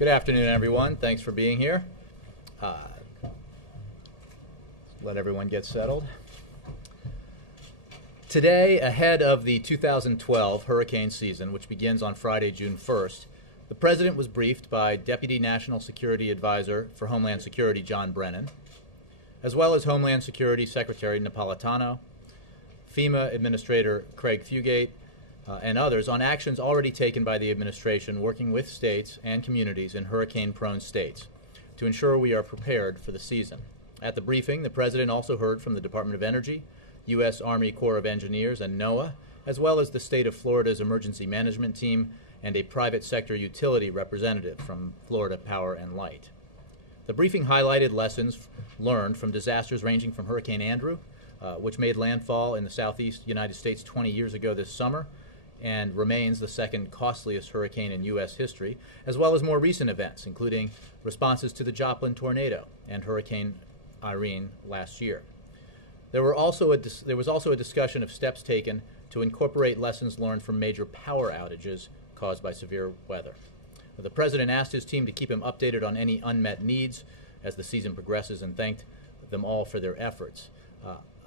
Good afternoon, everyone. Thanks for being here. Let everyone get settled. Today, ahead of the 2012 hurricane season, which begins on Friday, June 1st, the President was briefed by Deputy National Security Advisor for Homeland Security John Brennan, as well as Homeland Security Secretary Napolitano, FEMA Administrator Craig Fugate, and others on actions already taken by the administration working with states and communities in hurricane-prone states to ensure we are prepared for the season. At the briefing, the President also heard from the Department of Energy, U.S. Army Corps of Engineers, and NOAA, as well as the state of Florida's emergency management team and a private sector utility representative from Florida Power and Light. The briefing highlighted lessons learned from disasters ranging from Hurricane Andrew, which made landfall in the southeast United States 20 years ago this summer, and remains the second costliest hurricane in U.S. history, as well as more recent events, including responses to the Joplin tornado and Hurricane Irene last year. There was also a discussion of steps taken to incorporate lessons learned from major power outages caused by severe weather. The President asked his team to keep him updated on any unmet needs as the season progresses and thanked them all for their efforts.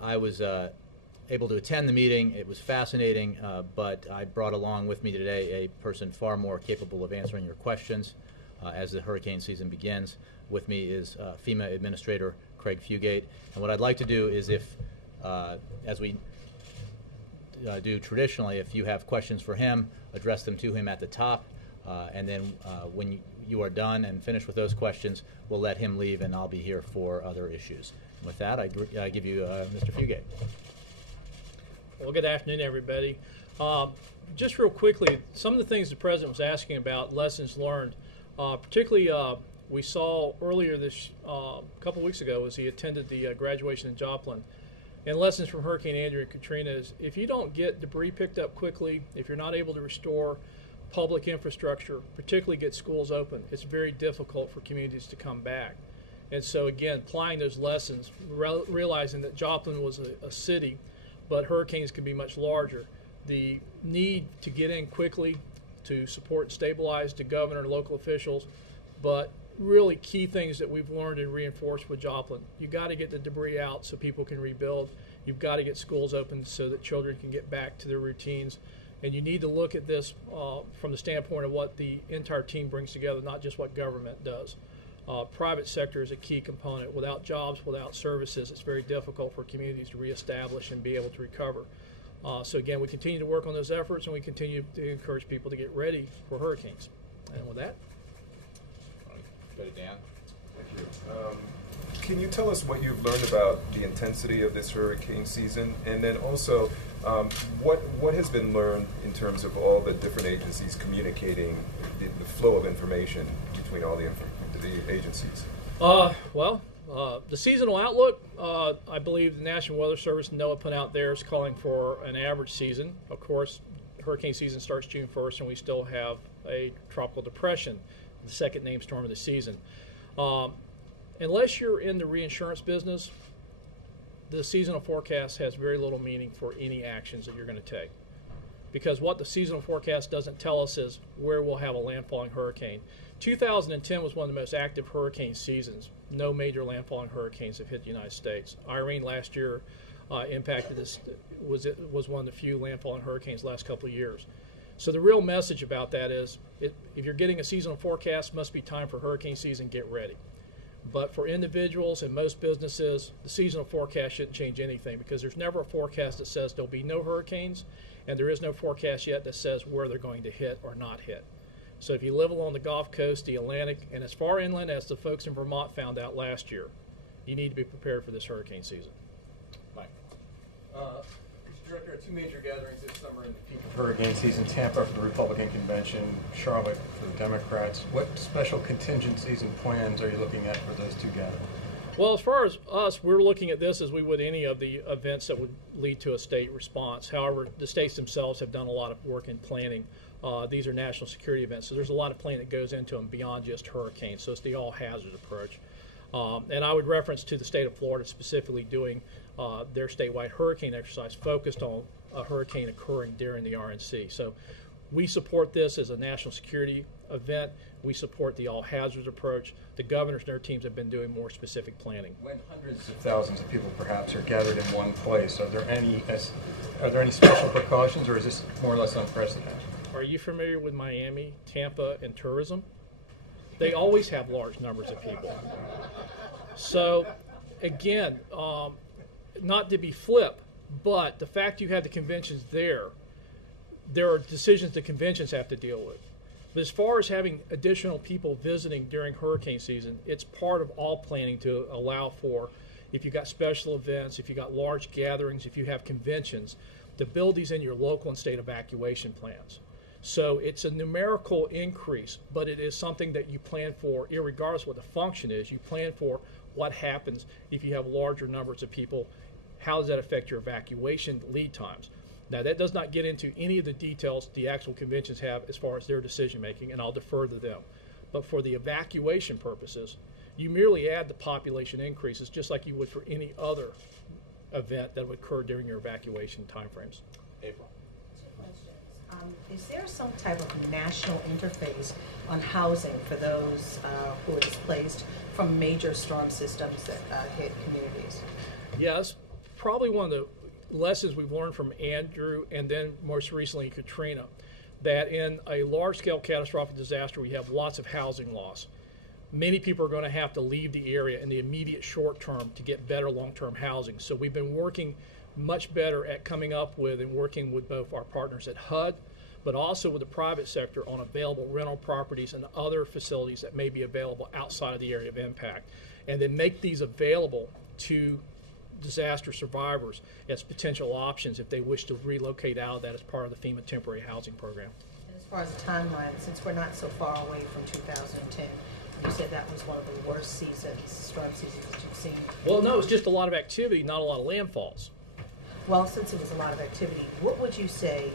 I was able to attend the meeting. It was fascinating, but I brought along with me today a person far more capable of answering your questions as the hurricane season begins. With me is FEMA Administrator Craig Fugate. And what I'd like to do is as we do traditionally, if you have questions for him, address them to him at the top, and then when you are done and finished with those questions, we'll let him leave and I'll be here for other issues. And with that, I give you Mr. Fugate. Well, good afternoon, everybody. Just real quickly, some of the things the President was asking about, lessons learned, particularly we saw earlier this couple weeks ago as he attended the graduation in Joplin. And lessons from Hurricane Andrew and Katrina is if you don't get debris picked up quickly, if you're not able to restore public infrastructure, particularly get schools open, it's very difficult for communities to come back. And so again, applying those lessons, realizing that Joplin was a city, but hurricanes can be much larger. The need to get in quickly, to support and stabilize the governor and local officials, but really key things that we've learned and reinforced with Joplin. You've got to get the debris out so people can rebuild. You've got to get schools open so that children can get back to their routines. And you need to look at this from the standpoint of what the entire team brings together, not just what government does. Private sector is a key component. Without jobs, without services, it's very difficult for communities to reestablish and be able to recover. So again, we continue to work on those efforts, and we continue to encourage people to get ready for hurricanes. And with that, go to Dan. Thank you. Can you tell us what you've learned about the intensity of this hurricane season, and then also what has been learned in terms of all the different agencies communicating the flow of information between all the agencies? The seasonal outlook, I believe the National Weather Service and NOAA put out theirs calling for an average season. Of course, hurricane season starts June 1st, and we still have a tropical depression, the second named storm of the season. Unless you're in the reinsurance business, the seasonal forecast has very little meaning for any actions that you're going to take. Because what the seasonal forecast doesn't tell us is where we'll have a landfalling hurricane. 2010 was one of the most active hurricane seasons. No major landfalling hurricanes have hit the United States. Irene last year impacted this, was one of the few landfalling hurricanes the last couple of years. So the real message about that is if you're getting a seasonal forecast, must be time for hurricane season, get ready. But for individuals and most businesses, the seasonal forecast shouldn't change anything because there's never a forecast that says there'll be no hurricanes, and there is no forecast yet that says where they're going to hit or not hit. So if you live along the Gulf Coast, the Atlantic, and as far inland as the folks in Vermont found out last year, you need to be prepared for this hurricane season. Mike. Mr. Director, two major gatherings this summer in the peak of hurricane season: Tampa for the Republican convention, Charlotte for the Democrats. What special contingencies and plans are you looking at for those two gatherings? Well, as far as us, we're looking at this as we would any of the events that would lead to a state response. However, the states themselves have done a lot of work in planning. These are national security events, so there's a lot of planning that goes into them beyond just hurricanes. So it's the all-hazard approach. And I would reference to the state of Florida specifically doing their statewide hurricane exercise focused on a hurricane occurring during the RNC. So we support this as a national security event, we support the all hazards approach. The governors and their teams have been doing more specific planning. When hundreds of thousands of people perhaps are gathered in one place, are there any special precautions, or is this more or less unprecedented? Are you familiar with Miami, Tampa, and tourism? They always have large numbers of people. So, again, not to be flip, but the fact you have the conventions there are decisions the conventions have to deal with. But as far as having additional people visiting during hurricane season, it's part of all planning to allow for, if you've got special events, if you've got large gatherings, if you have conventions, to build these in your local and state evacuation plans. So it's a numerical increase, but it is something that you plan for, irregardless of what the function is. You plan for what happens if you have larger numbers of people. How does that affect your evacuation lead times? Now, that does not get into any of the details the actual conventions have as far as their decision making, and I'll defer to them. But for the evacuation purposes, you merely add the population increases just like you would for any other event that would occur during your evacuation timeframes. April. Is there some type of national interface on housing for those who are displaced from major storm systems that hit communities? Yes, probably one of the lessons we've learned from Andrew and then most recently Katrina, that in a large-scale catastrophic disaster we have lots of housing loss. Many people are going to have to leave the area in the immediate short term to get better long-term housing. So we've been working much better at coming up with and working with both our partners at HUD, but also with the private sector on available rental properties and other facilities that may be available outside of the area of impact, and then make these available to disaster survivors as potential options if they wish to relocate out of that as part of the FEMA temporary housing program. And as far as the timeline, since we're not so far away from 2010, you said that was one of the worst storm seasons that you've seen. Well, no, it's just a lot of activity, not a lot of landfalls. Well, since it was a lot of activity, what would you say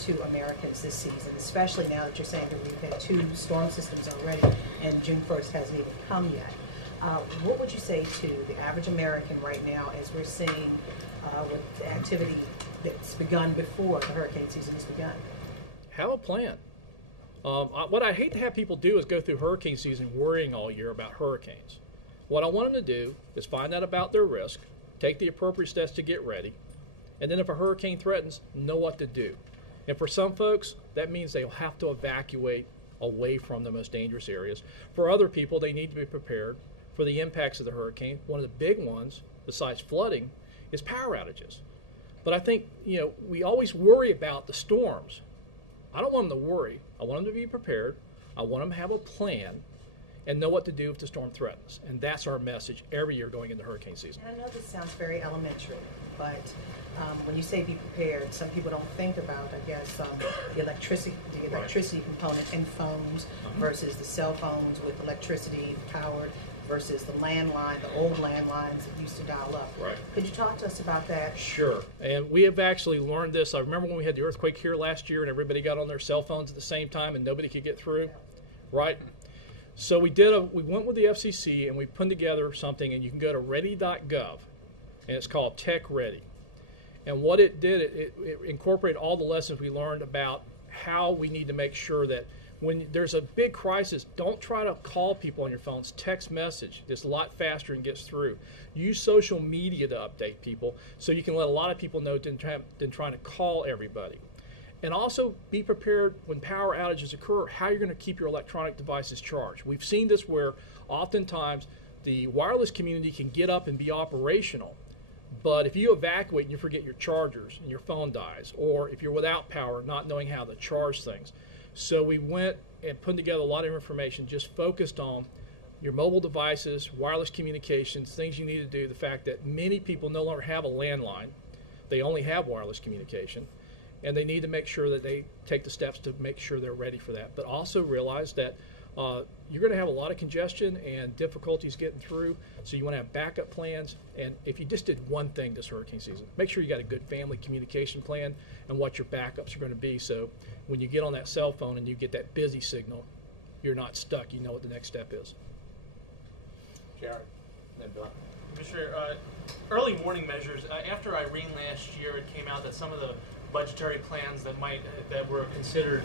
to Americans this season, especially now that you're saying that we've had 2 storm systems already and June 1st hasn't even come yet? What would you say to the average American right now as we're seeing with the activity that's begun before the hurricane season has begun? Have a plan. What I hate to have people do is go through hurricane season worrying all year about hurricanes. What I want them to do is find out about their risk, take the appropriate steps to get ready, and then if a hurricane threatens, know what to do. And for some folks, that means they'll have to evacuate away from the most dangerous areas. For other people, they need to be prepared for the impacts of the hurricane. One of the big ones, besides flooding, is power outages. But I think, we always worry about the storms. I don't want them to worry. I want them to be prepared. I want them to have a plan and know what to do if the storm threatens. And that's our message every year going into hurricane season. And I know this sounds very elementary, but when you say be prepared, some people don't think about, I guess, the electricity component in phones versus the cell phones with electricity powered versus the landline, the old landlines that used to dial up. Right. Could you talk to us about that? Sure. And we have actually learned this. I remember when we had the earthquake here last year and everybody got on their cell phones at the same time and nobody could get through. Right? So we went with the FCC and we put together something, and you can go to ready.gov, and it's called Tech Ready. And what it did, it incorporated all the lessons we learned about how we need to make sure that when there's a big crisis, don't try to call people on your phones. Text message. It's a lot faster and gets through. Use social media to update people so you can let a lot of people know than trying to call everybody. And also be prepared when power outages occur, how you're going to keep your electronic devices charged. We've seen this where oftentimes the wireless community can get up and be operational, but if you evacuate and you forget your chargers and your phone dies, or if you're without power, not knowing how to charge things. So we went and put together a lot of information just focused on your mobile devices, wireless communications, things you need to do, the fact that many people no longer have a landline. They only have wireless communication, and they need to make sure that they take the steps to make sure they're ready for that. But also realize that you're going to have a lot of congestion and difficulties getting through, so you want to have backup plans. And if you just did one thing this hurricane season, make sure you got a good family communication plan and what your backups are going to be, so when you get on that cell phone and you get that busy signal, you're not stuck. You know what the next step is. Jared, then Bill. Commissioner, early warning measures. After Irene last year, it came out that some of the budgetary plans that were considered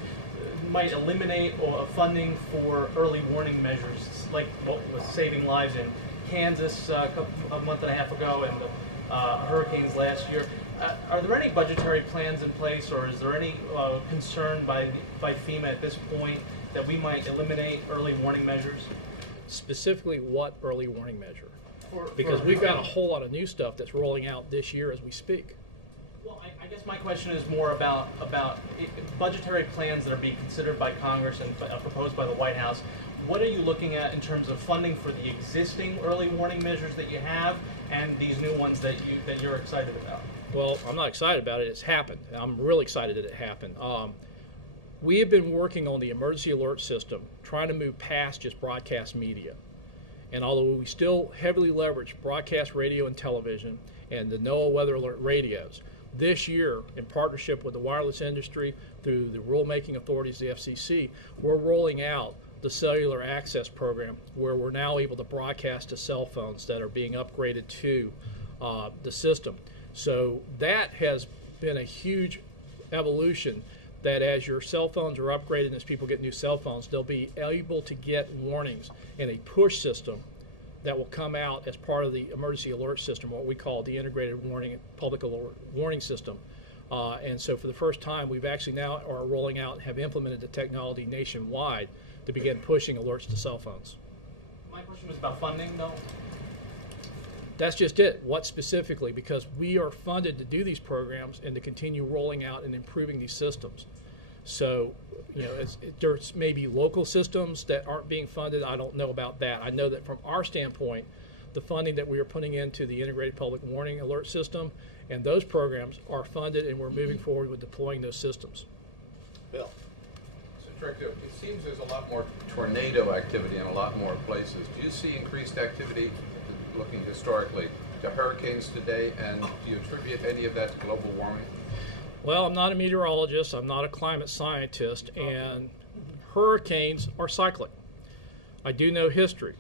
might eliminate funding for early warning measures, like what was saving lives in Kansas a month and a half ago and the hurricanes last year. Are there any budgetary plans in place, or is there any concern by FEMA at this point that we might eliminate early warning measures? Specifically, what early warning measure? Because we've got a whole lot of new stuff that's rolling out this year as we speak. Well, I guess my question is more about budgetary plans that are being considered by Congress and proposed by the White House. What are you looking at in terms of funding for the existing early warning measures that you have and these new ones that you're excited about? Well, I'm not excited about it. It's happened. I'm really excited that it happened. We have been working on the emergency alert system, trying to move past just broadcast media. And although we still heavily leverage broadcast radio and television and the NOAA weather alert radios, this year, in partnership with the wireless industry through the rulemaking authorities, the FCC, we're rolling out the cellular access program where we're now able to broadcast to cell phones that are being upgraded to the system. So that has been a huge evolution, that as your cell phones are upgraded and as people get new cell phones, they'll be able to get warnings in a push system that will come out as part of the emergency alert system, what we call the integrated public alert warning system. And so for the first time, we've actually now are rolling out and have implemented the technology nationwide to begin pushing alerts to cell phones. My question was about funding, though. That's just it. What specifically? Because we are funded to do these programs and to continue rolling out and improving these systems. So, you know, there's maybe local systems that aren't being funded. I don't know about that. I know that from our standpoint, the funding that we are putting into the integrated public warning alert system and those programs are funded, and we're moving forward with deploying those systems. Bill. So, Director, it seems there's a lot more tornado activity in a lot more places. Do you see increased activity, looking historically, to hurricanes today, and do you attribute any of that to global warming? Well, I'm not a meteorologist, I'm not a climate scientist, and hurricanes are cyclic. I do know history.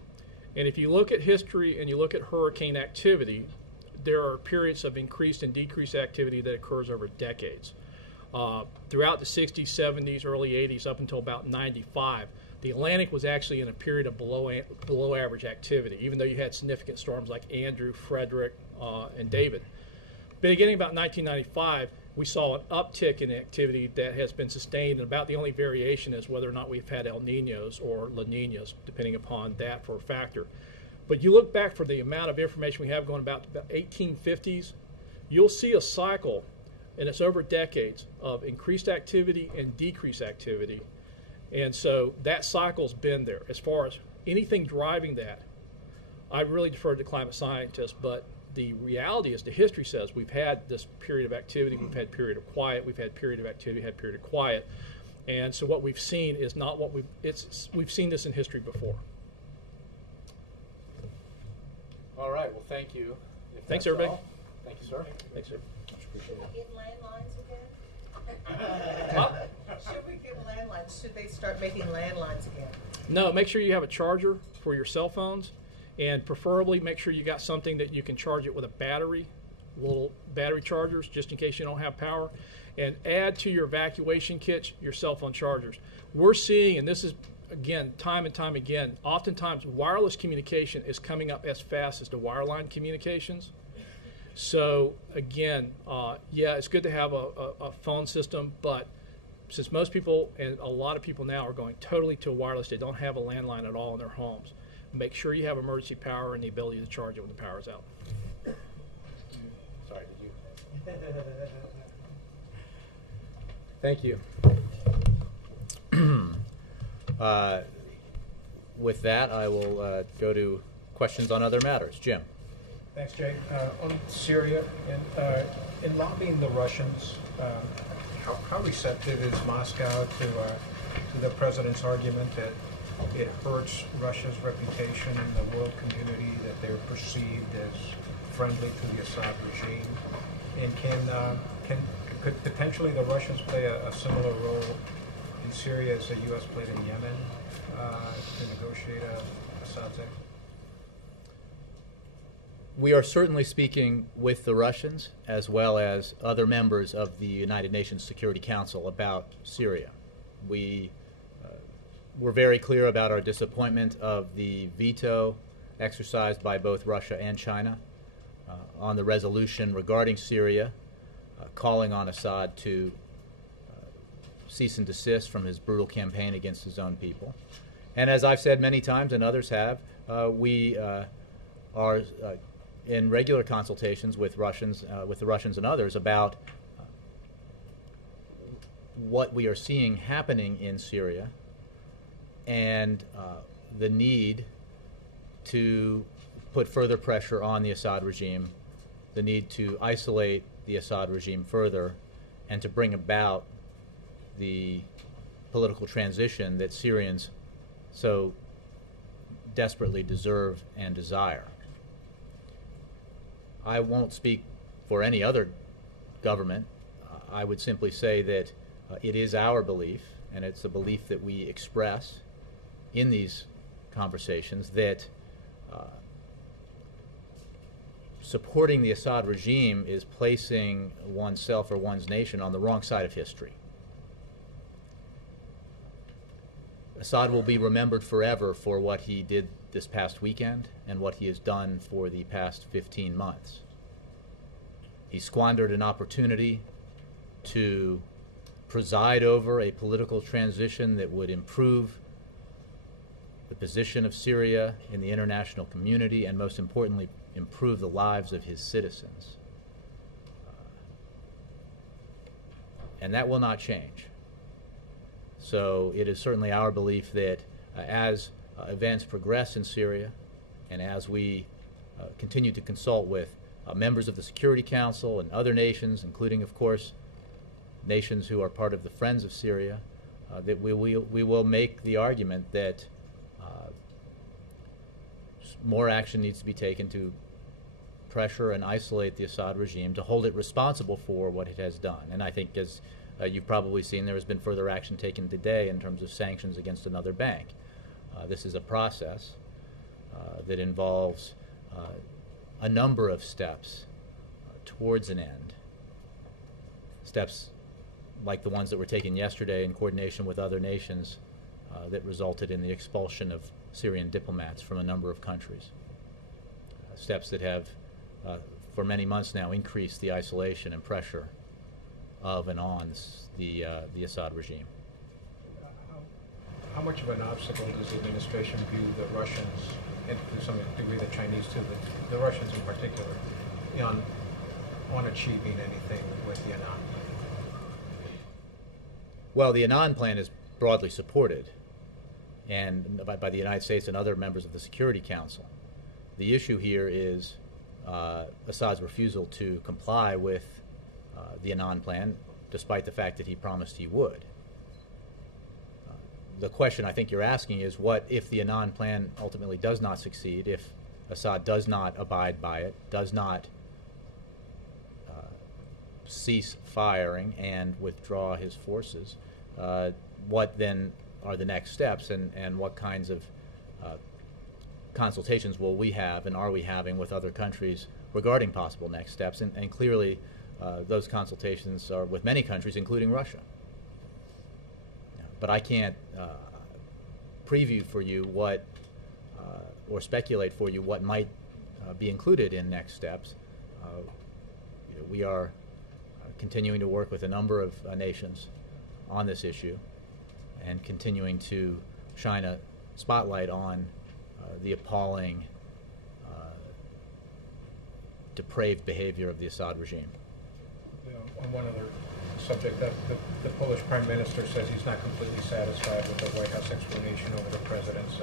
And if you look at history and you look at hurricane activity, there are periods of increased and decreased activity that occurs over decades. Throughout the 60s, 70s, early 80s, up until about 95, the Atlantic was actually in a period of below average activity, even though you had significant storms like Andrew, Frederick, and David. Beginning about 1995, we saw an uptick in activity that has been sustained, and about the only variation is whether or not we've had El Niños or La Niñas, depending upon that for a factor. But you look back for the amount of information we have going about the 1850s, you'll see a cycle, and it's over decades, of increased activity and decreased activity. And so that cycle's been there. As far as anything driving that, I really defer to climate scientists, but the reality is, the history says we've had this period of activity, we've had period of quiet, we've had period of activity, had period of quiet. And so what we've seen is not what we've seen this in history before. All right, well, thank you. Thanks, everybody. All. Thank you, sir. Thanks, sir. Should we get landlines again? Should we get landlines? Should they start making landlines again? No, make sure you have a charger for your cell phones, and preferably make sure you got something that you can charge it with a battery, little battery chargers, just in case you don't have power, and add to your evacuation kits your cell phone chargers. We're seeing, and this is, again, time and time again, oftentimes wireless communication is coming up as fast as the wireline communications. So again, yeah, it's good to have a phone system, but since most people and a lot of people now are going totally to wireless, they don't have a landline at all in their homes. Make sure you have emergency power and the ability to charge it when the power's out. Sorry, did you? Thank you. With that, I will go to questions on other matters. Jim. Thanks, Jay. On Syria, in lobbying the Russians, how receptive is Moscow to the president's argument that it hurts Russia's reputation in the world community, that they're perceived as friendly to the Assad regime? And could potentially the Russians play a similar role in Syria as the U.S. played in Yemen to negotiate Assad's exit? We are certainly speaking with the Russians as well as other members of the United Nations Security Council about Syria. We were very clear about our disappointment of the veto exercised by both Russia and China on the resolution regarding Syria, calling on Assad to cease and desist from his brutal campaign against his own people. And as I've said many times, and others have, we are in regular consultations with the Russians and others about what we are seeing happening in Syria and the need to put further pressure on the Assad regime, the need to isolate the Assad regime further, and to bring about the political transition that Syrians so desperately deserve and desire. I won't speak for any other government. I would simply say that it is our belief, and it's a belief that we express in these conversations, that supporting the Assad regime is placing oneself or one's nation on the wrong side of history. Assad will be remembered forever for what he did this past weekend and what he has done for the past 15 months. He squandered an opportunity to preside over a political transition that would improve the position of Syria in the international community and, most importantly, improve the lives of his citizens. And that will not change. So it is certainly our belief that as events progress in Syria and as we continue to consult with members of the Security Council and other nations, including, of course, nations who are part of the Friends of Syria, that we will make the argument that more action needs to be taken to pressure and isolate the Assad regime, to hold it responsible for what it has done. And I think, as you've probably seen, there has been further action taken today in terms of sanctions against another bank. This is a process that involves a number of steps towards an end. Steps like the ones that were taken yesterday in coordination with other nations that resulted in the expulsion of Syrian diplomats from a number of countries. Steps that have, for many months now, increased the isolation and pressure of and on the Assad regime. How much of an obstacle does the administration view the Russians, and to some degree the Chinese too, but the Russians in particular, on achieving anything with the Annan plan? Well, the Annan plan is broadly supported and by the United States and other members of the Security Council. The issue here is Assad's refusal to comply with the Annan plan, despite the fact that he promised he would. The question I think you're asking is, what if the Annan plan ultimately does not succeed, if Assad does not abide by it, does not cease firing and withdraw his forces, what then are the next steps, and what kinds of consultations will we have and are we having with other countries regarding possible next steps? And clearly those consultations are with many countries, including Russia. But I can't preview for you what, or speculate for you what might be included in next steps. We are continuing to work with a number of nations on this issue and continuing to shine a spotlight on the appalling, depraved behavior of the Assad regime. On one other subject, that the Polish Prime Minister says he's not completely satisfied with the White House explanation over the President's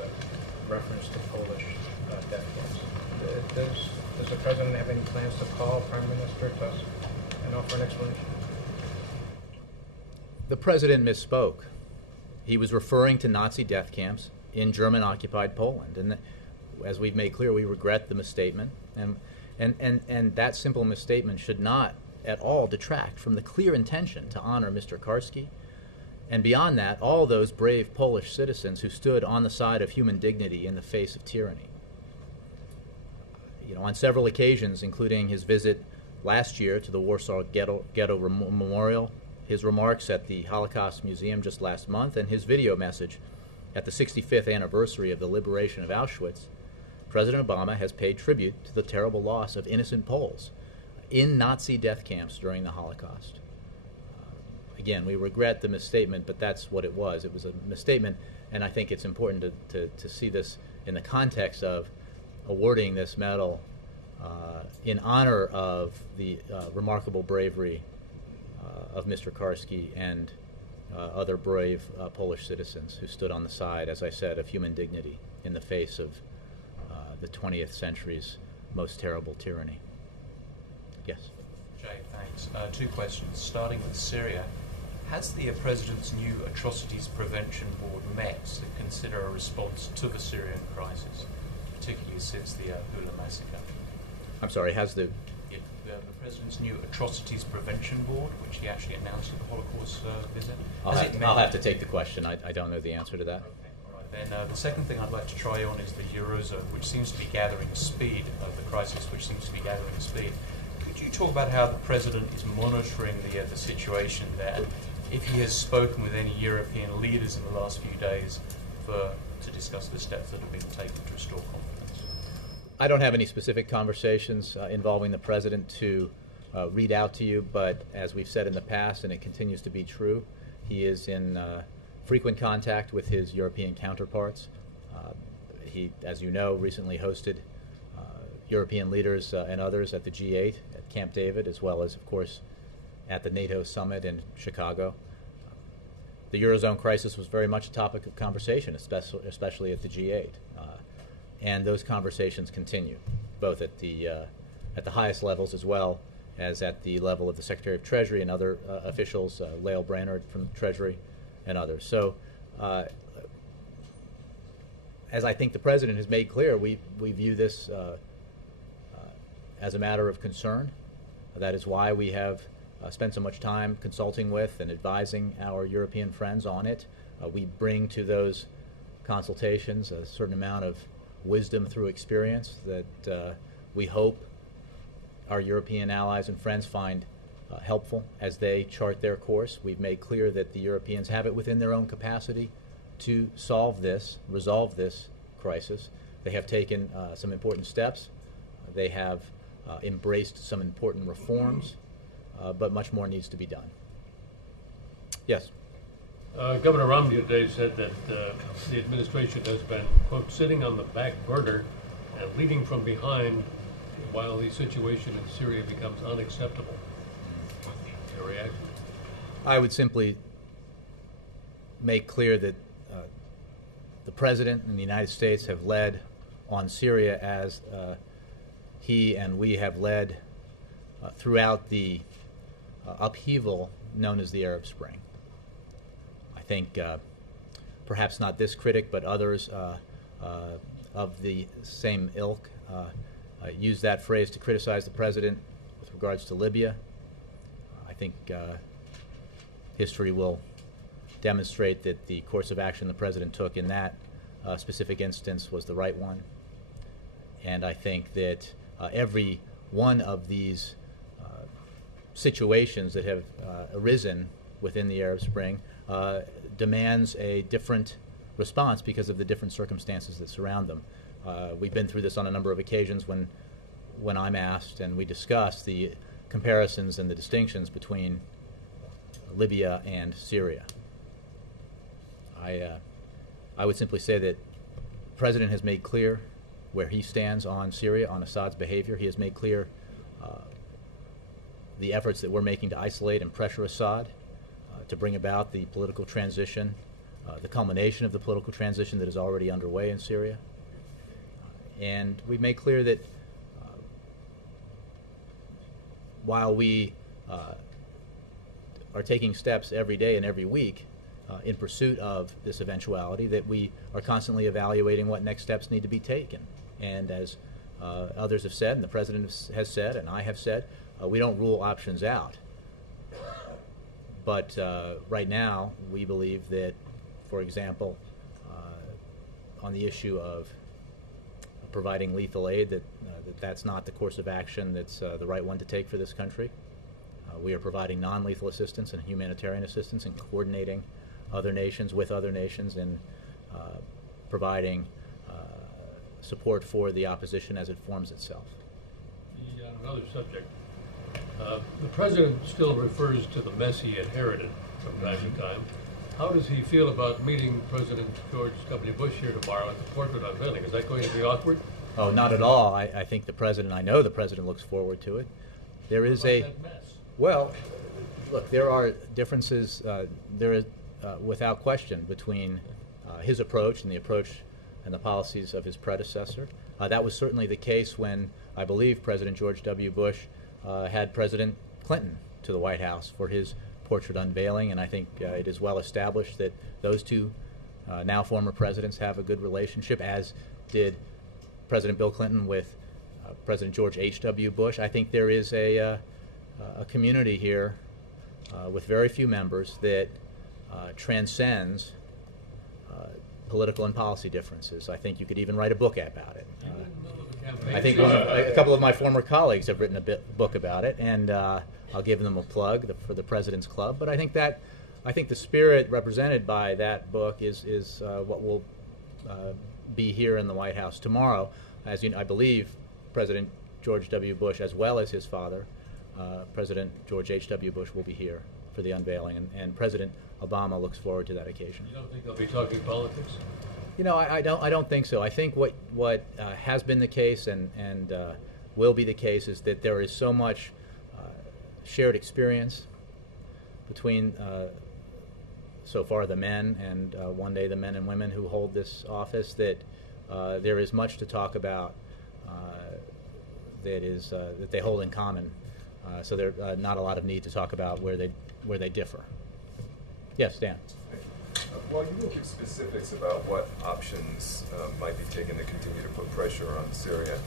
reference to Polish death camps. Does the President have any plans to call Prime Minister Tusk and offer an explanation? The President misspoke. He was referring to Nazi death camps in German-occupied Poland, and as we've made clear, we regret the misstatement, and that simple misstatement should not at all detract from the clear intention to honor Mr. Karski, and beyond that, all those brave Polish citizens who stood on the side of human dignity in the face of tyranny. On several occasions, including his visit last year to the Warsaw Ghetto Memorial, his remarks at the Holocaust Museum just last month, and his video message at the 65th anniversary of the liberation of Auschwitz, President Obama has paid tribute to the terrible loss of innocent Poles in Nazi death camps during the Holocaust. Again, we regret the misstatement, but that's what it was. It was a misstatement, and I think it's important to see this in the context of awarding this medal in honor of the remarkable bravery of Mr. Karski and other brave Polish citizens who stood on the side, as I said, of human dignity in the face of the 20th century's most terrible tyranny. Yes? Jay, thanks. Two questions. Starting with Syria, has the President's new Atrocities Prevention Board met to consider a response to the Syrian crisis, particularly since the Hula massacre? I'm sorry, has the President's new Atrocities Prevention Board, which he actually announced at the Holocaust visit, I'll have to take the question. I don't know the answer to that. All right, then the second thing I'd like to try on is the Eurozone, which seems to be gathering speed, the crisis which seems to be gathering speed. Could you talk about how the President is monitoring the situation there? If he has spoken with any European leaders in the last few days to discuss the steps that have been taken to restore confidence? I don't have any specific conversations involving the President to read out to you, but as we've said in the past, and it continues to be true, he is in frequent contact with his European counterparts. He, as you know, recently hosted European leaders and others at the G8 at Camp David, as well as, of course, at the NATO summit in Chicago. The Eurozone crisis was very much a topic of conversation, especially at the G8. And those conversations continue, both at the highest levels as well as at the level of the Secretary of Treasury and other officials, Lael Brainerd from Treasury and others. So, as I think the President has made clear, we view this as a matter of concern. That is why we have spent so much time consulting with and advising our European friends on it. We bring to those consultations a certain amount of wisdom through experience that we hope our European allies and friends find helpful as they chart their course. We've made clear that the Europeans have it within their own capacity to resolve this crisis. They have taken some important steps. They have embraced some important reforms, but much more needs to be done. Yes? Governor Romney today said that the administration has been, quote, sitting on the back burner and leading from behind while the situation in Syria becomes unacceptable. Your reaction? I would simply make clear that the President and the United States have led on Syria as he and we have led throughout the upheaval known as the Arab Spring. I think perhaps not this critic, but others of the same ilk use that phrase to criticize the President with regards to Libya. I think history will demonstrate that the course of action the President took in that specific instance was the right one. And I think that every one of these situations that have arisen within the Arab Spring demands a different response because of the different circumstances that surround them. We've been through this on a number of occasions when I'm asked, and we discuss the comparisons and the distinctions between Libya and Syria. I would simply say that the President has made clear where he stands on Syria, on Assad's behavior. He has made clear the efforts that we're making to isolate and pressure Assad, to bring about the political transition, the culmination of the political transition that is already underway in Syria. And we've made clear that while we are taking steps every day and every week in pursuit of this eventuality, that we are constantly evaluating what next steps need to be taken. And as others have said, and the President has said, and I have said, we don't rule options out. But right now, we believe that, for example, on the issue of providing lethal aid, that's not the course of action that's the right one to take for this country. We are providing non-lethal assistance and humanitarian assistance and coordinating other nations with other nations and providing support for the opposition as it forms itself. On another subject, the president still refers to the mess he inherited from time to time. How does he feel about meeting President George W. Bush here tomorrow at the portrait unveiling? Is that going to be awkward? Oh, not at all. I think I know the president looks forward to it. There is that mess? Well, look, there are differences, there is, without question, between his approach and the approach and the policies of his predecessor. That was certainly the case when, I believe, President George W. Bush had President Clinton to the White House for his portrait unveiling, and I think it is well established that those two now former presidents have a good relationship, as did President Bill Clinton with President George H.W. Bush. I think there is a community here with very few members that transcends political and policy differences. I think you could even write a book about it. I think a couple of my former colleagues have written a book about it, and I'll give them a plug for the President's Club. But I think the spirit represented by that book is what will be here in the White House tomorrow. As you know, I believe President George W. Bush, as well as his father, President George H.W. Bush, will be here for the unveiling, and President Obama looks forward to that occasion. You don't think they'll be talking politics? You know, I don't think so. I think what has been the case and will be the case is that there is so much shared experience between so far the men and one day the men and women who hold this office, that there is much to talk about that they hold in common. So there's not a lot of need to talk about where they differ. Yes, Dan. While you will give specifics about what options might be taken to continue to put pressure on Syria,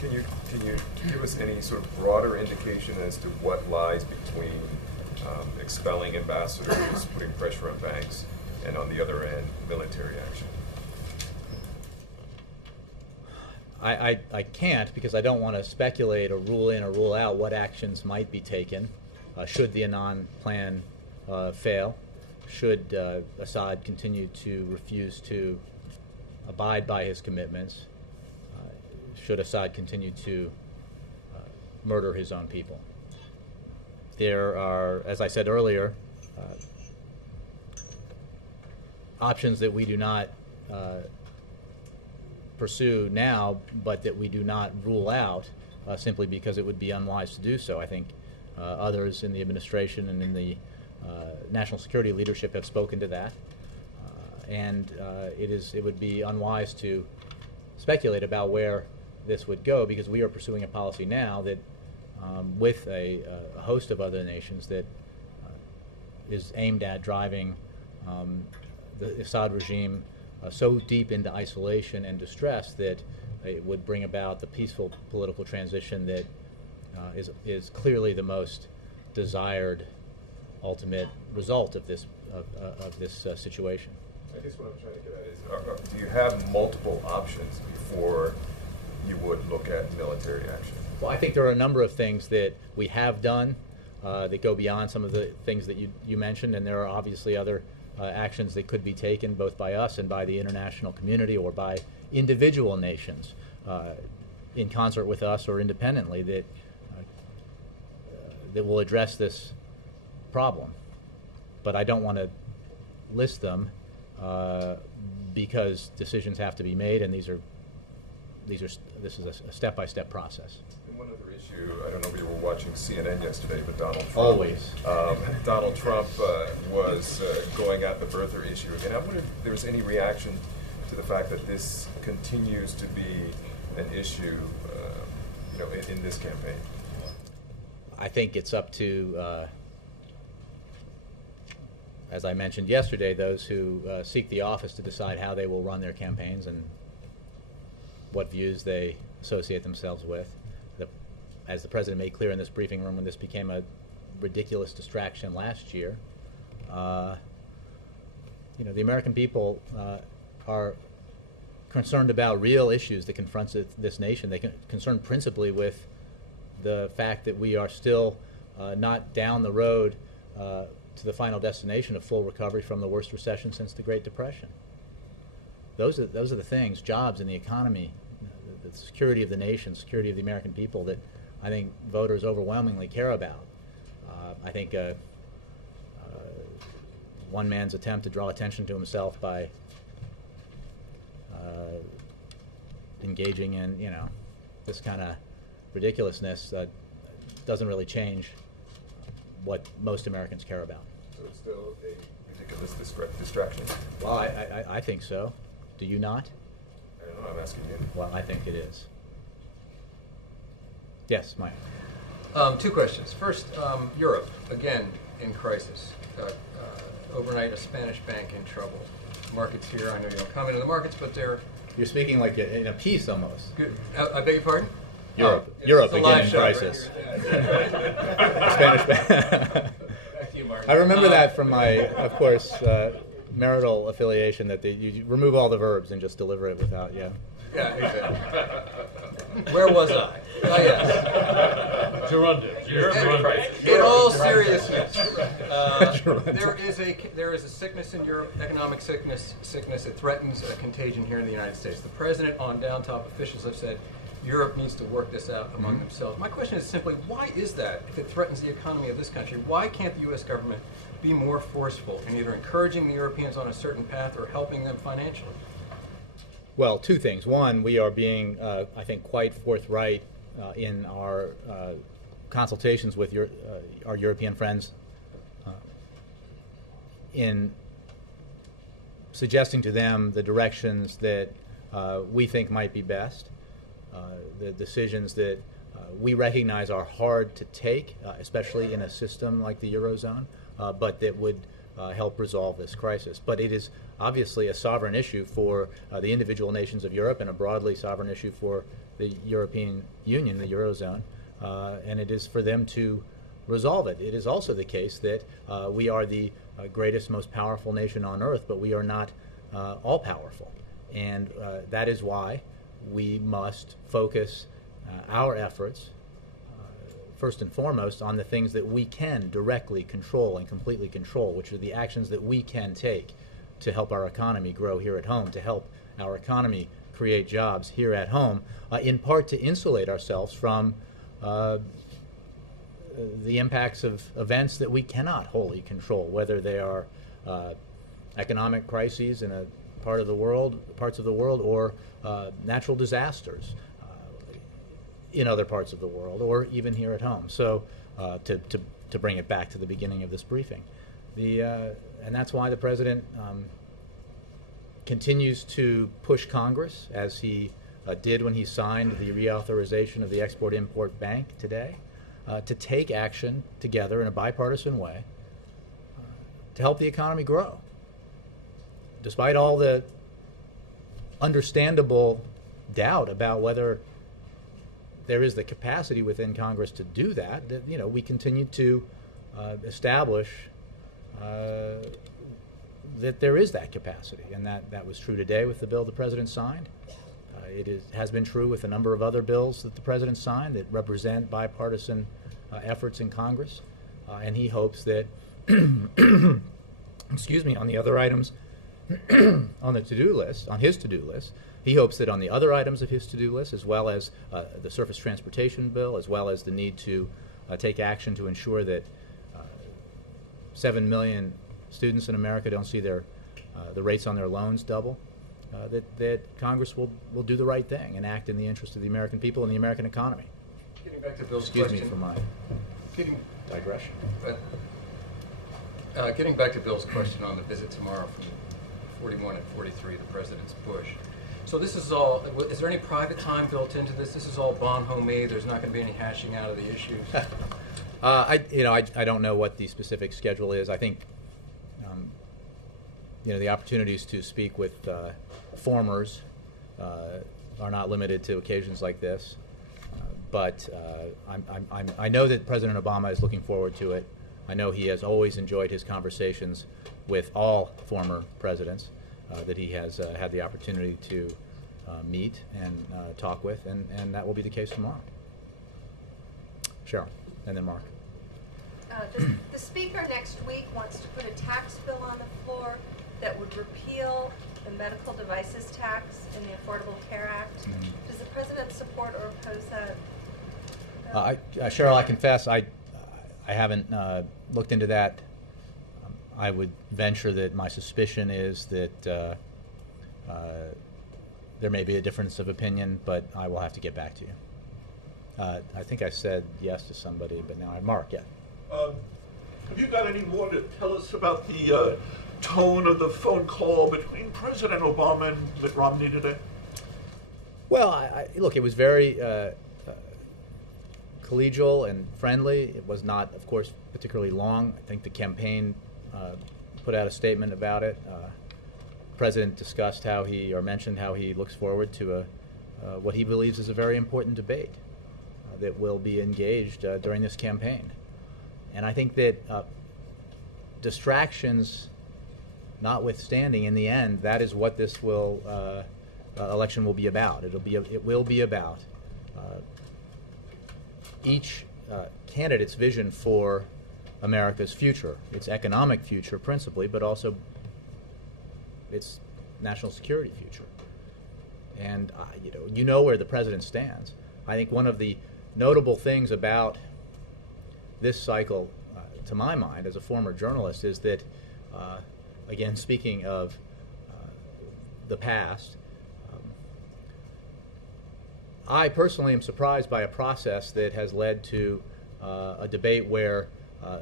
can you give us any sort of broader indication as to what lies between expelling ambassadors, putting pressure on banks, and on the other end, military action? I can't, because I don't want to speculate or rule in or rule out what actions might be taken should the Annan plan fail, should Assad continue to refuse to abide by his commitments, should Assad continue to murder his own people. There are, as I said earlier, options that we do not pursue now, but that we do not rule out simply because it would be unwise to do so. I think others in the administration and in the national security leadership have spoken to that, and it would be unwise to speculate about where this would go, because we are pursuing a policy now that with a host of other nations that is aimed at driving the Assad regime so deep into isolation and distress that it would bring about the peaceful political transition that is clearly the most desired ultimate result of this situation. I guess what I'm trying to get at is, do you have multiple options before you would look at military action? Well, I think there are a number of things that we have done that go beyond some of the things that you mentioned, and there are obviously other actions that could be taken both by us and by the international community or by individual nations in concert with us or independently that will address this problem. But I don't want to list them because decisions have to be made, and this is a step-by-step process. And one other issue, I don't know if you were watching CNN yesterday, but Donald Trump. Always. Donald Trump was going at the birther issue again. I wonder if there was any reaction to the fact that this continues to be an issue, in this campaign. I think it's up to, as I mentioned yesterday, those who seek the office to decide how they will run their campaigns and what views they associate themselves with. As the President made clear in this briefing room when this became a ridiculous distraction last year, the American people are concerned about real issues that confront this nation. They're concerned principally with the fact that we are still not down the road to the final destination of full recovery from the worst recession since the Great Depression. Those are the things, jobs and the economy, the security of the nation, security of the American people, that I think voters overwhelmingly care about. I think one man's attempt to draw attention to himself by engaging in, this kind of ridiculousness doesn't really change what most Americans care about. So it's still a ridiculous distraction? Well, I think so. Do you not? I don't know, I'm asking you. Well, I think it is. Yes, Mike. Two questions. First, Europe, again, in crisis. Overnight, a Spanish bank in trouble. Markets here, I know you don't comment on the markets, but they're... You're speaking like in a piece almost. Good. I beg your pardon? Europe. Oh, Europe it's a again live in show, crisis. Right? Spanish bank. Back to you, Mark. I remember that from my, of course, marital affiliation, that you remove all the verbs and just deliver it without, Yeah, exactly. Where was I? Oh, yes. Gerundive. In all seriousness, there is a sickness in Europe, economic sickness that threatens a contagion here in the United States. The president, on down top officials, have said Europe needs to work this out among themselves. My question is simply, why is that? If it threatens the economy of this country, why can't the U.S. government be more forceful in either encouraging the Europeans on a certain path or helping them financially? Well, two things. One, we are being, I think, quite forthright in our consultations with our European friends in suggesting to them the directions that we think might be best, the decisions that we recognize are hard to take, especially in a system like the Eurozone, but that would help resolve this crisis. But it is obviously a sovereign issue for the individual nations of Europe and a broadly sovereign issue for the European Union, the Eurozone, and it is for them to resolve it. It is also the case that we are the greatest, most powerful nation on earth, but we are not all-powerful. And that is why we must focus our efforts first and foremost on the things that we can directly control and completely control, which are the actions that we can take to help our economy grow here at home, to help our economy create jobs here at home, in part to insulate ourselves from the impacts of events that we cannot wholly control, whether they are economic crises in a parts of the world, or natural disasters in other parts of the world, or even here at home. So to bring it back to the beginning of this briefing, and that's why the president continues to push Congress, as he did when he signed the reauthorization of the Export-Import Bank today, to take action together in a bipartisan way to help the economy grow. Despite all the understandable doubt about whether there is the capacity within Congress to do that, we continue to establish that there is that capacity, and that was true today with the bill the president signed. It has been true with a number of other bills that the president signed that represent bipartisan efforts in Congress, and he hopes that, excuse me, on the other items on the to-do list, on his to-do list, he hopes that on the other items of his to-do list, as well as the surface transportation bill, as well as the need to take action to ensure that 7 million students in America don't see the rates on their loans double, that Congress will do the right thing and act in the interest of the American people and the American economy. Getting back to Bill's Excuse question. me for my digression. Getting back to Bill's question on the visit tomorrow from 41 and 43, the President's Bush. So this is all, is there any private time built into this? This is all bon homie, there's not going to be any hashing out of the issues? I don't know what the specific schedule is. I think the opportunities to speak with formers are not limited to occasions like this. But I know that President Obama is looking forward to it. I know he has always enjoyed his conversations with all former presidents that he has had the opportunity to meet and talk with, and that will be the case tomorrow. Cheryl, and then Mark. The Speaker next week wants to put a tax bill on the floor that would repeal the medical devices tax in the Affordable Care Act. Mm-hmm. Does the President support or oppose that? Cheryl, I confess I haven't looked into that. I would venture that my suspicion is that there may be a difference of opinion, but I will have to get back to you. I think I said yes to somebody, but now Mark, yeah. Have you got any more to tell us about the tone of the phone call between President Obama and Mitt Romney today? Well, look, it was very collegial and friendly. It was not, of course, particularly long. I think the campaign put out a statement about it. The President discussed mentioned how he looks forward to what he believes is a very important debate that will be engaged during this campaign. And I think that distractions notwithstanding, in the end, that is what this election will be about. It will be about each candidate's vision for America's future, its economic future principally, but also its national security future. And you know where the President stands. I think one of the notable things about this cycle, to my mind, as a former journalist, is that, again, speaking of the past, I personally am surprised by a process that has led to a debate where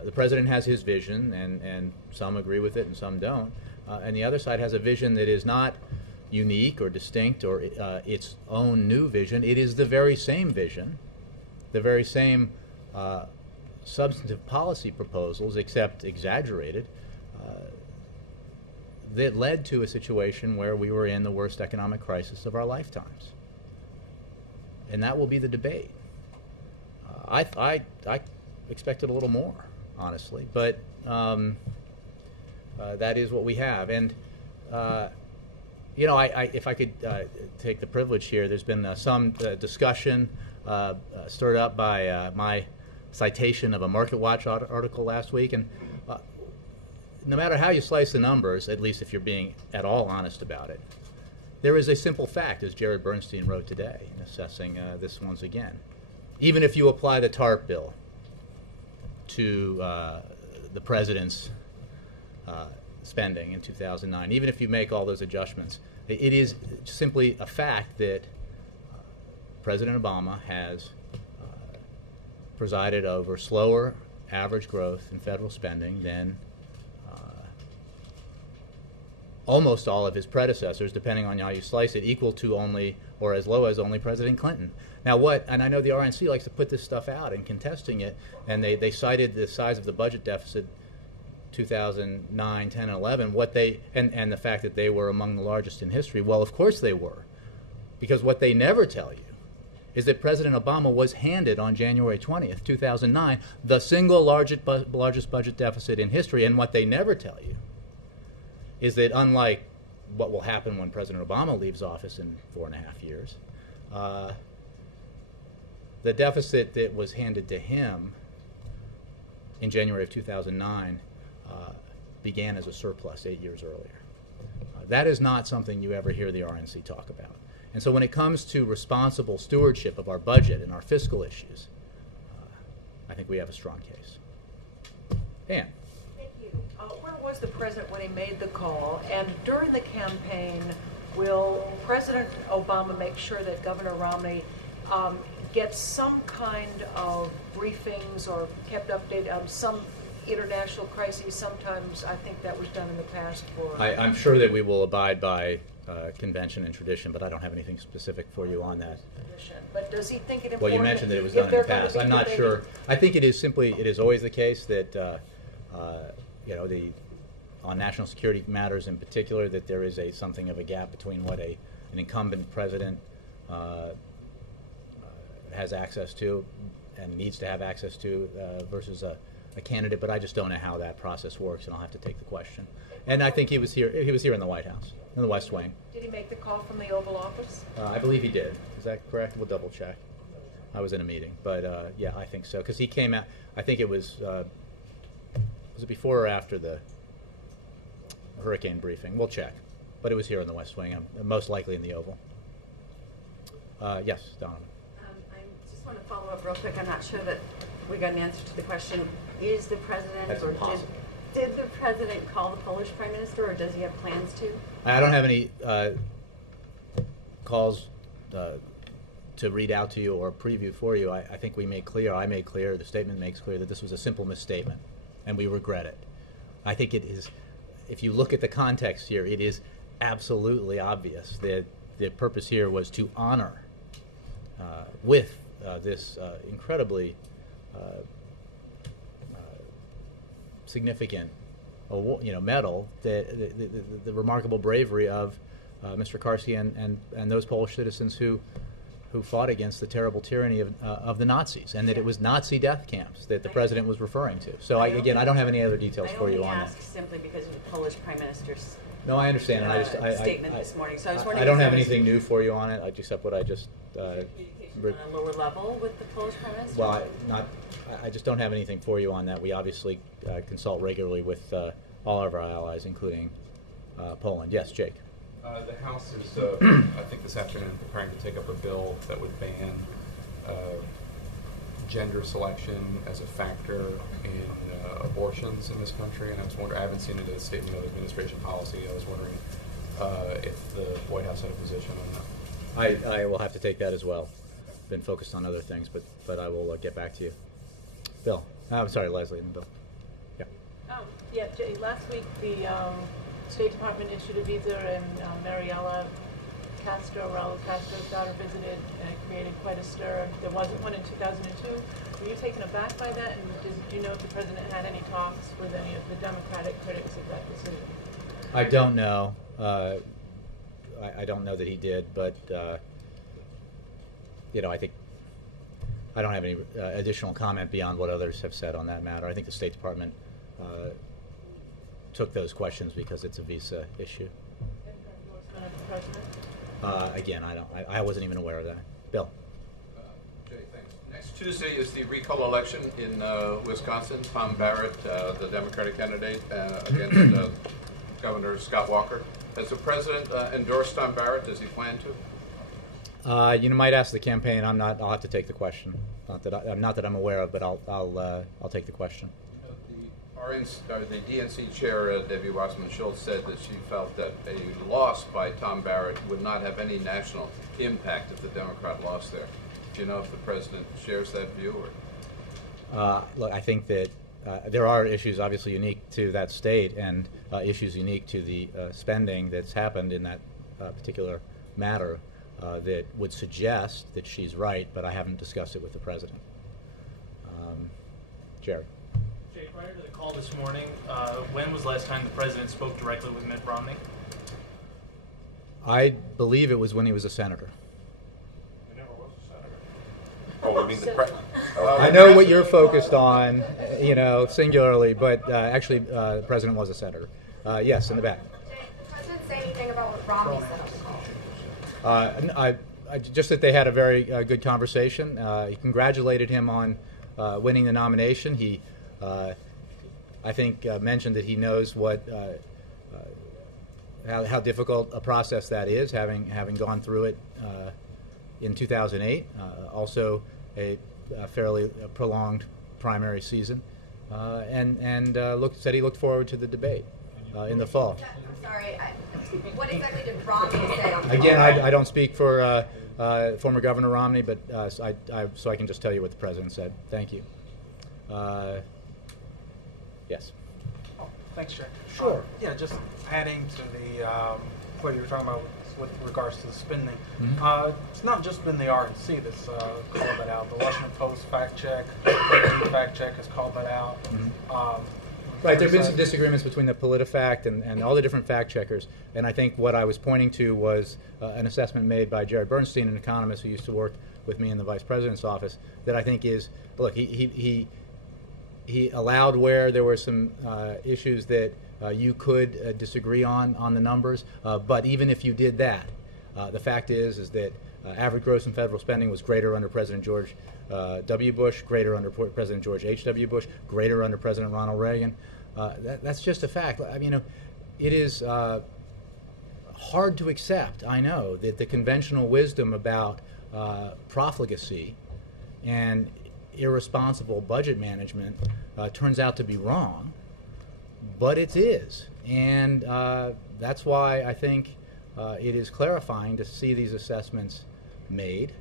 the President has his vision, and some agree with it and some don't, and the other side has a vision that is not unique or distinct or its own new vision. It is the very same vision, the very same substantive policy proposals, except exaggerated, that led to a situation where we were in the worst economic crisis of our lifetimes. And that will be the debate. I expected a little more, honestly, but that is what we have. And if I could take the privilege here, there's been some discussion stirred up by my citation of a Market Watch article last week, and no matter how you slice the numbers, at least if you're being at all honest about it, there is a simple fact, as Jared Bernstein wrote today in assessing this once again. Even if you apply the TARP bill to the President's spending in 2009, even if you make all those adjustments, it is simply a fact that President Obama has presided over slower average growth in federal spending than almost all of his predecessors, depending on how you slice it, equal to only, or as low as only, President Clinton. Now and I know the RNC likes to put this stuff out and contesting it, and they cited the size of the budget deficit 2009, 10, and 11, and the fact that they were among the largest in history. Well, of course they were, because what they never tell you is that President Obama was handed on January 20th, 2009, the single largest budget deficit in history, and what they never tell you is that, unlike what will happen when President Obama leaves office in 4.5 years, the deficit that was handed to him in January of 2009 began as a surplus 8 years earlier. That is not something you ever hear the RNC talk about. And so when it comes to responsible stewardship of our budget and our fiscal issues, I think we have a strong case. Dan. Where was the President when he made the call? And during the campaign, will President Obama make sure that Governor Romney gets some kind of briefings or kept updated on some international crises? Sometimes I think that was done in the past for... I'm sure that we will abide by convention and tradition, but I don't have anything specific for you on that. But does he think it important? Well, you mentioned that it was done in the past. I'm not sure. I think it is always the case that on national security matters in particular, that there is something of a gap between what an incumbent president has access to and needs to have access to versus a candidate. But I just don't know how that process works, and I'll have to take the question. And I think he was here in the White House. in the West Wing. Did he make the call from the Oval Office? I believe he did. Is that correct? We'll double check. I was in a meeting, but yeah, I think so. Because he came out, I think it was it before or after the hurricane briefing? We'll check. But it was here in the West Wing, most likely in the Oval. Yes, Donovan. I just want to follow up real quick. I'm not sure that we got an answer to the question. Is the president, That's or impossible. did the president call the Polish prime minister, or does he have plans to? I don't have any calls to read out to you or preview for you. I think I made clear, the statement makes clear that this was a simple misstatement, and we regret it. I think it is, if you look at the context here, it is absolutely obvious that the purpose here was to honor with this incredibly significant medal, the remarkable bravery of Mr. Karski and those Polish citizens who fought against the terrible tyranny of the Nazis, and that it was Nazi death camps that the president was referring to. So I don't have any other details for you on that. I only asked simply because of the Polish prime minister's No, I understand, and statement this morning. So I was wondering. I don't have anything new for you on it, except what I just. On a lower level with the Polish prime minister. Well, I just don't have anything for you on that. We obviously consult regularly with all of our allies, including Poland. Yes, Jake. The House is, I think this afternoon, preparing to take up a bill that would ban gender selection as a factor in abortions in this country. And I was wondering, I haven't seen it as a statement of administration policy. I was wondering if the White House had a position on that. I will have to take that as well. Been focused on other things, but I will get back to you. Bill. I'm sorry, Leslie and Bill. Yeah. Yeah, Jay, last week the State Department issued a visa, and Mariela Castro, Raul Castro's daughter, visited, and it created quite a stir. There wasn't one in 2002. Were you taken aback by that, and did you know if the president had any talks with any of the Democratic critics of that decision? I don't know. I don't know that he did, but I think I don't have any additional comment beyond what others have said on that matter. I think the State Department took those questions because it's a visa issue. And endorsement of the president? Again, I wasn't even aware of that. Bill. Jay, thanks. Next Tuesday is the recall election in Wisconsin. Tom Barrett, the Democratic candidate, against Governor Scott Walker. Has the president endorsed Tom Barrett? Does he plan to? You might ask the campaign. I'll have to take the question. Not that I'm aware of, but I'll take the question. The DNC chair, Debbie Wasserman Schultz, said that she felt that a loss by Tom Barrett would not have any national impact if the Democrat lost there. Do you know if the president shares that view? Or? Look, I think that there are issues obviously unique to that state, and issues unique to the spending that's happened in that particular matter that would suggest that she's right, but I haven't discussed it with the president. Jerry. Jay, prior to the call this morning, when was the last time the president spoke directly with Mitt Romney? I believe it was when he was a senator. He never was a senator. Oh, I mean the president. I know what you're focused on, singularly, but actually, the president was a senator. Yes, in the back. Did the president say anything about what Romney said on the call? Just that they had a very good conversation. He congratulated him on winning the nomination. He, I think, mentioned that he knows what how difficult a process that is, having gone through it in 2008. Also, a fairly prolonged primary season, and said he looked forward to the debate in the fall. I'm sorry. What exactly did Romney say on the call? Again, I don't speak for former Governor Romney, but so I can just tell you what the president said. Thank you. Yes. Oh, thanks, Chair. Sure. Yeah, just adding to the what you were talking about with regards to the spending. It's not just been the RNC that's called that out. The Washington Post fact check, fact check has called that out. Right, there have been some disagreements between the PolitiFact and all the different fact checkers, and I think what I was pointing to was an assessment made by Jared Bernstein, an economist who used to work with me in the Vice President's office, that I think is, look, he allowed where there were some issues that you could disagree on the numbers, but even if you did that, the fact is that average gross in federal spending was greater under President George W. Bush, greater under President George H.W. Bush, greater under President Ronald Reagan. That's just a fact. I mean, it is hard to accept, I know, that the conventional wisdom about profligacy and irresponsible budget management turns out to be wrong, but it is. And that's why I think it is clarifying to see these assessments made.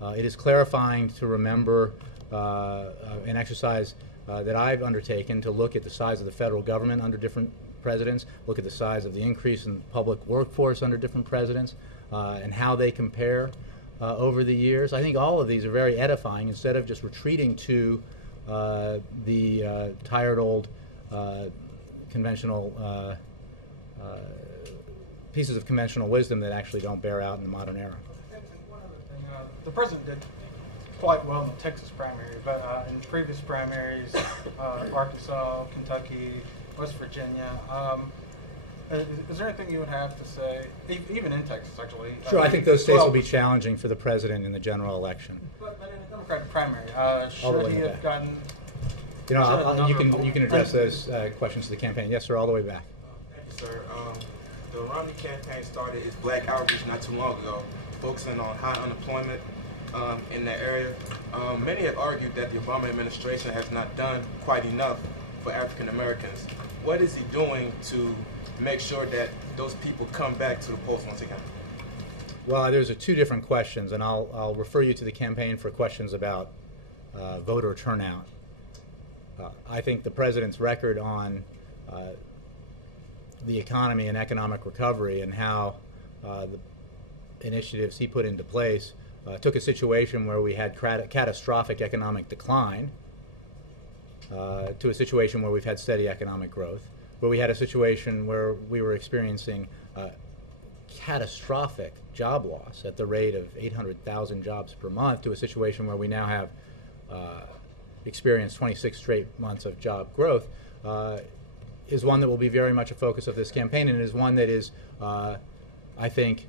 It is clarifying to remember an exercise that I've undertaken to look at the size of the federal government under different presidents, look at the size of the increase in public workforce under different presidents, and how they compare over the years. I think all of these are very edifying instead of just retreating to the tired old conventional pieces of conventional wisdom that actually don't bear out in the modern era. And one other thing, the president did quite well in the Texas primary, but in previous primaries, Arkansas, Kentucky, West Virginia, is there anything you would have to say, even in Texas, actually? Sure, I think those states will be challenging for the president in the general election. But in a Democratic primary, should he have gotten... You know, you can address those questions to the campaign. Yes, sir, all the way back. Thank you, sir. The Romney campaign started its black outreach not too long ago, focusing on high unemployment in that area. Many have argued that the Obama administration has not done quite enough for African Americans. What is he doing to make sure that those people come back to the polls once again? Well, there's two different questions, and I'll refer you to the campaign for questions about voter turnout. I think the president's record on the economy and economic recovery and how the initiatives he put into place took a situation where we had catastrophic economic decline to a situation where we've had steady economic growth, where we had a situation where we were experiencing catastrophic job loss at the rate of 800,000 jobs per month, to a situation where we now have experienced 26 straight months of job growth, is one that will be very much a focus of this campaign, and is one that is, I think,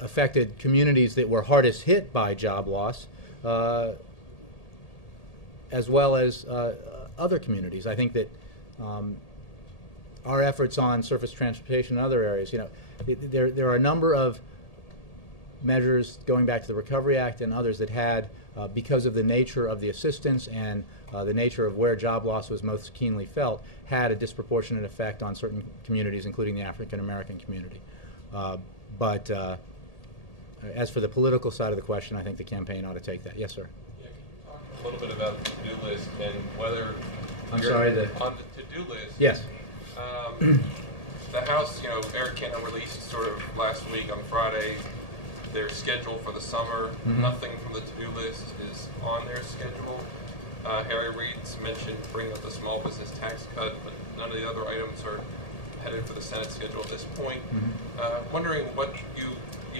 affected communities that were hardest hit by job loss, as well as other communities. I think that our efforts on surface transportation and other areas, there are a number of measures going back to the Recovery Act and others that had, because of the nature of the assistance and the nature of where job loss was most keenly felt, had a disproportionate effect on certain communities, including the African American community. But as for the political side of the question, I think the campaign ought to take that. Yes, sir. Yeah, can you talk a little bit about the to-do list and whether I'm sorry, on the to-do list? Yes. The House, Eric Cantor released sort of last week on Friday their schedule for the summer. Mm-hmm. Nothing from the to-do list is on their schedule. Harry Reid's mentioned bringing up the small business tax cut, but none of the other items are headed for the Senate schedule at this point. Mm-hmm. Wondering what you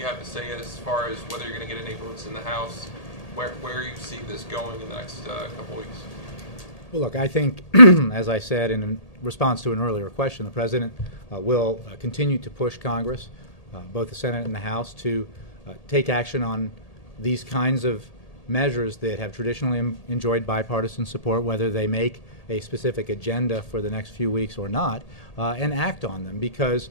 have to say as far as whether you're going to get any votes in the House, where you see this going in the next couple weeks. Well, look, I think, as I said in response to an earlier question, the President will continue to push Congress, both the Senate and the House, to take action on these kinds of measures that have traditionally enjoyed bipartisan support, whether they make a specific agenda for the next few weeks or not, and act on them, because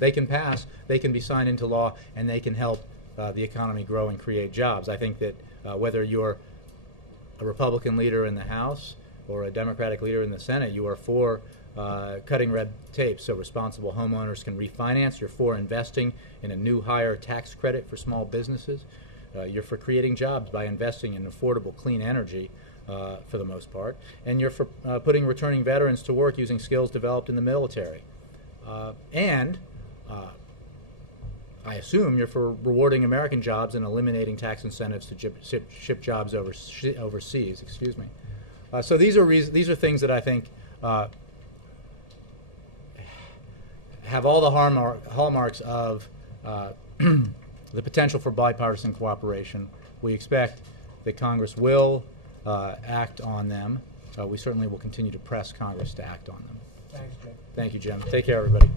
they can pass, they can be signed into law, and they can help the economy grow and create jobs. I think that whether you're a Republican leader in the House or a Democratic leader in the Senate, you are for cutting red tape so responsible homeowners can refinance. You're for investing in a new higher tax credit for small businesses. You're for creating jobs by investing in affordable, clean energy for the most part. And you're for putting returning veterans to work using skills developed in the military. And I assume you're for rewarding American jobs and eliminating tax incentives to ship jobs overseas. Excuse me. So these are things that I think have all the hallmarks of the potential for bipartisan cooperation. We expect that Congress will act on them. we certainly will continue to press Congress to act on them. Thanks, Jim. Thank you, Jim. Take care, everybody.